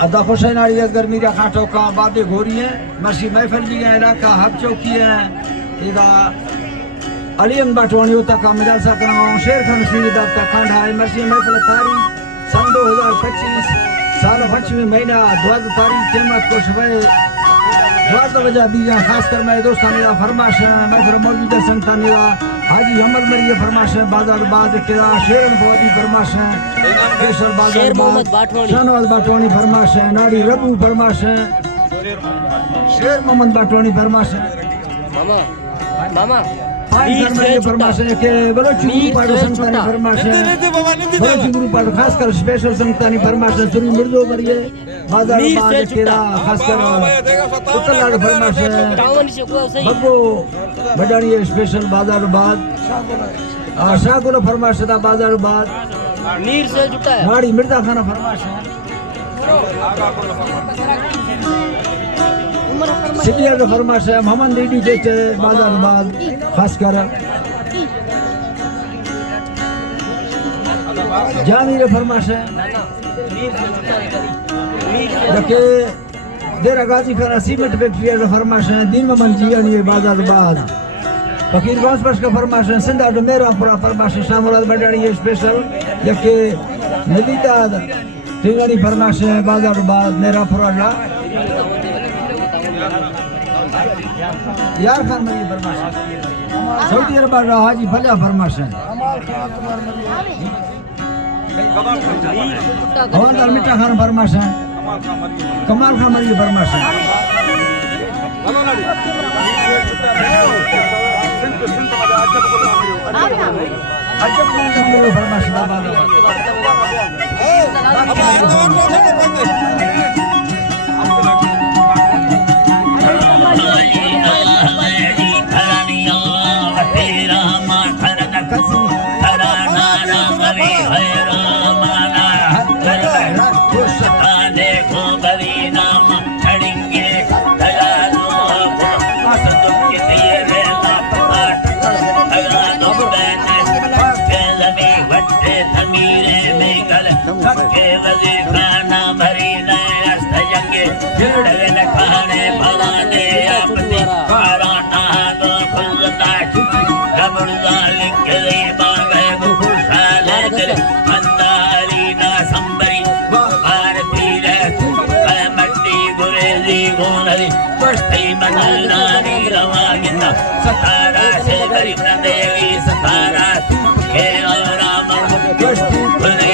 अदा हुसैन अली असगर मीरा खाटो का बाबे घोरी है मसी महफिल भी है इलाका हक चौकी है इदा अलीम बाटवानी उता का मदरसा कराऊं शेर खान सीधा तक खंडा है मसी महफिल तारीख सन 2025 साल 25 महीना 12 तारीख कीमत को शबे 12 बजे बीजा खास कर मैं दोस्तान ला फरमाश मैं फिर मौजूदा संतान ला हाजी हमद मरिए फरमाश बाजार बाज किला शेरन फौजी फरमाश स्पेशल बाजार शेर मोहम्मद बाटवानी शानवाज बाटवानी फरमाश नाड़ी रबू फरमाश शेर मोहम्मद बाटवानी फरमाश मामा मामा फरमाश के बलोची पाड़ो संतानी फरमाश बलोची गुरु पाड़ो खास कर स्पेशल संतानी फरमाश सुरी मिर्दो मरिए बाजार बाज किला खास कर उत्तरलाड़ फरमाश बब्बो बडानी स्पेशल बाजार बाद शाहकुल फरमाश दा बाजार बाद मीर से जुटा है नाड़ी मिर्जा खाना फरमाश सिटिया का फरमाश है मोहम्मद डीडी के बाजार बाद खास कर जामीर फरमाश है रखे देरा गाजी खाना सीमेंट फैक्ट्री का फरमाश है दिन मोहम्मद जियानी बाजार बाद फकीर बांसपश का फरमाश है सिंधा मेरा पूरा फरमाश है शामुलाद बडानी स्पेशल यके नदीदा टिंगानी फरमाश है बाजार बाद मेरा पूरा यार खान मरी फरमाश सऊदी अरब का हाजी फलिया फरमाश है हवादार मिठा खान फरमाश है कमाल खान मरी फरमाश है अजब फरमाश सतारा से गरीब देवी सतारा के राम खुले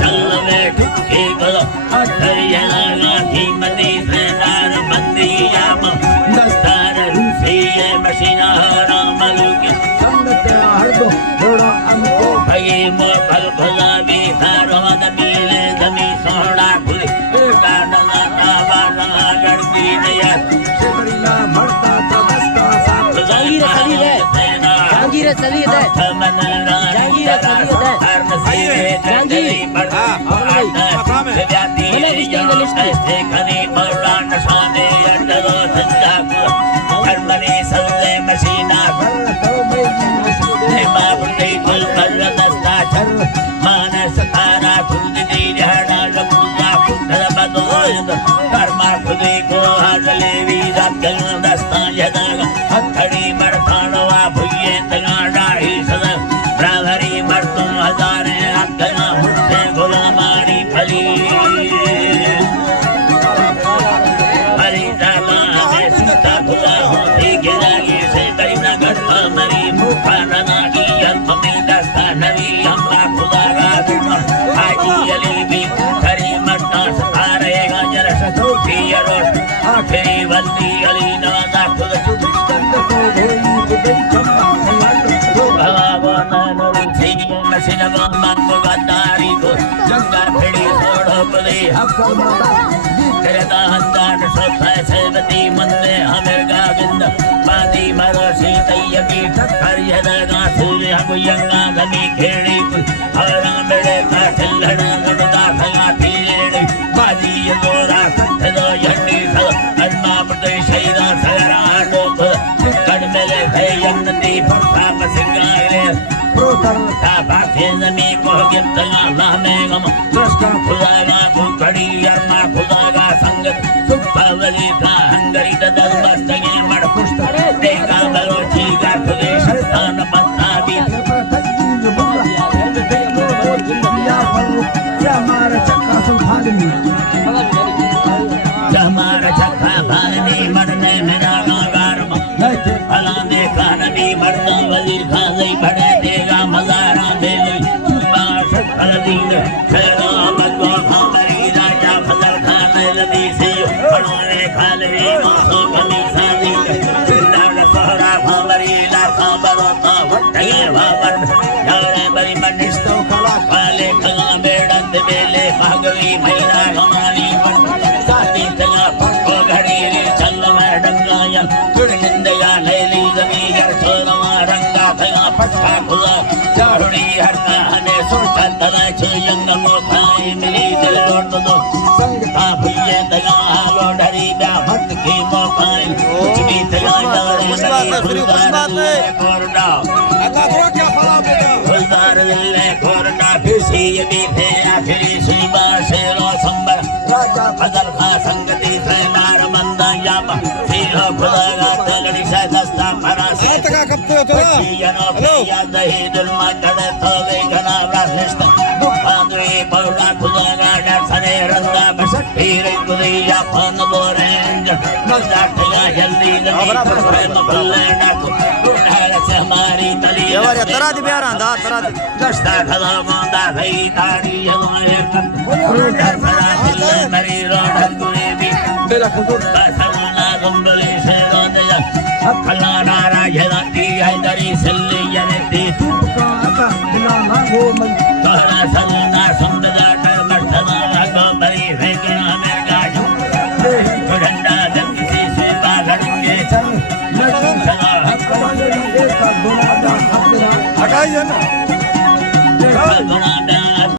चलवे ठुके गलो हरियाणा गांधी मनी सेनार मंदी याम दस्तार रूसी मशीना राम लुके संगत हरदो थोड़ा हमको भगे मोफल भलावी सारवद मिले जमी सोहड़ा खुले काडला कावाना गड़ती नया शिवरिया मरता तदस्ता साथ जहांगीर सलीद है जहांगीर सलीद है जहांगीर सलीद है जहांगीर मैंने रिश्ते का लिस्ट है खनी मरना नशाने अटलो जिंदा हरमनी सल्ले मशीना नेमा बुंदे कुल मर्र दस्ता छर मानस तारा खुद दी जहड़ा लबुला खुद बदो कर्मा खुदी को हाजले वी दल दस्ता यदा हथड़ी मरथानवा भुये तगाड़ा ही सदा राधरी मरतु हजारे अकना मुझसे गुलामारी फली हरी जामा में सीता खुला होती गिरागी से करीना घटना मरी मुखा ननागी अल्प में दस्ता नवी हमला खुदा राधुना हाजी अली भी हरी मरता सतारे गजर सतोठी अरोश आखिरी वल्दी अली नवादा खुद चुबिस्तंद को धोई बुदई चम्मा मसीनवा मंगो गदारी को जंगा फिड़ी सोड़ो पदे हक्को माता करता हंदान सोफा से बती मंदे हमें गागिंद बादी मरोसी तैयबी ठक्कर यदगा सूर्य हम यंगा गमी खेड़ी हरा मेरे का खिलड़ा गुड़दा खगा पीलेड़ी बादी यदोरा कत्थदो यंडी सल अरमा पटे शहीदा सगरा डोक कड़ मेले है यन्नती फुर्सा पसिंगारे प्रोतरता बाखे जमी को गिफ्त ला में गम दस्ता खुदा ला को खड़ी अरमा खुदा आदमी हमारा छक्का भालनी मरने मेरा गागारम फला देखा नबी मरना वजीर खान नहीं बड़े देगा मजारा दे खेला मगो खामरी राजा फजल खान नबी से पढ़ोने खालवी मौसो कमी सादी सिंदार सोहरा खामरी लाखा बरोता वट्टे भावर यारे बरी मनिस्तो खला खाले खला बेड़ंद बेले भागवी महिला हमारी सादी तला पक्को घड़ी रे चल मैं डंगाया गुड़िंदया लेली जमीर छोरमा रंगा तला पटका खुला चाहुड़ी हरका हने सोचा तला छयंग मोखाई मिली दिल लोट दो संगता भैया तला हालो डरी बा मत की मोखाई कुछ भी तला कोरडा अल्लाह को क्या फला बेटा गुलदार दिले कोरडा फिसी भी थे आखिरी सुबह से रो संबर राजा फजल खां संगति से नार मंदा यामा सीहो खुदा तगड़ी से दस्ता फरास तका कब तो हेलो या दही दुर्मा तड़े थोवे घना रास्ता दुखांद्री पौड़ा खुदा गाड़ा सने रंगा बसठी रे गुदिया फन बोरेंज मजा ठगा जल्दी जल्दी मबल्ले डाको उठार से हमारी तली यार तरा दी प्यार आंदा तरा दी दस्ता खदा मांदा भई ताड़ी हमारे कत फरा दिल मरी रोड कोई भी मेरा खजूर सल्ला गंबली से रोदया अखला नारा यदती हैदरी सल्ली यनती का आता बिना ना हो मन तोरा सल्ला संददा कर मर्दना लगो बरी फेंकना मेरे गाजू डंडा दम किसी से बागड़ेंगे लगन सदा एक का गुना दा अपना हटाइए ना गुना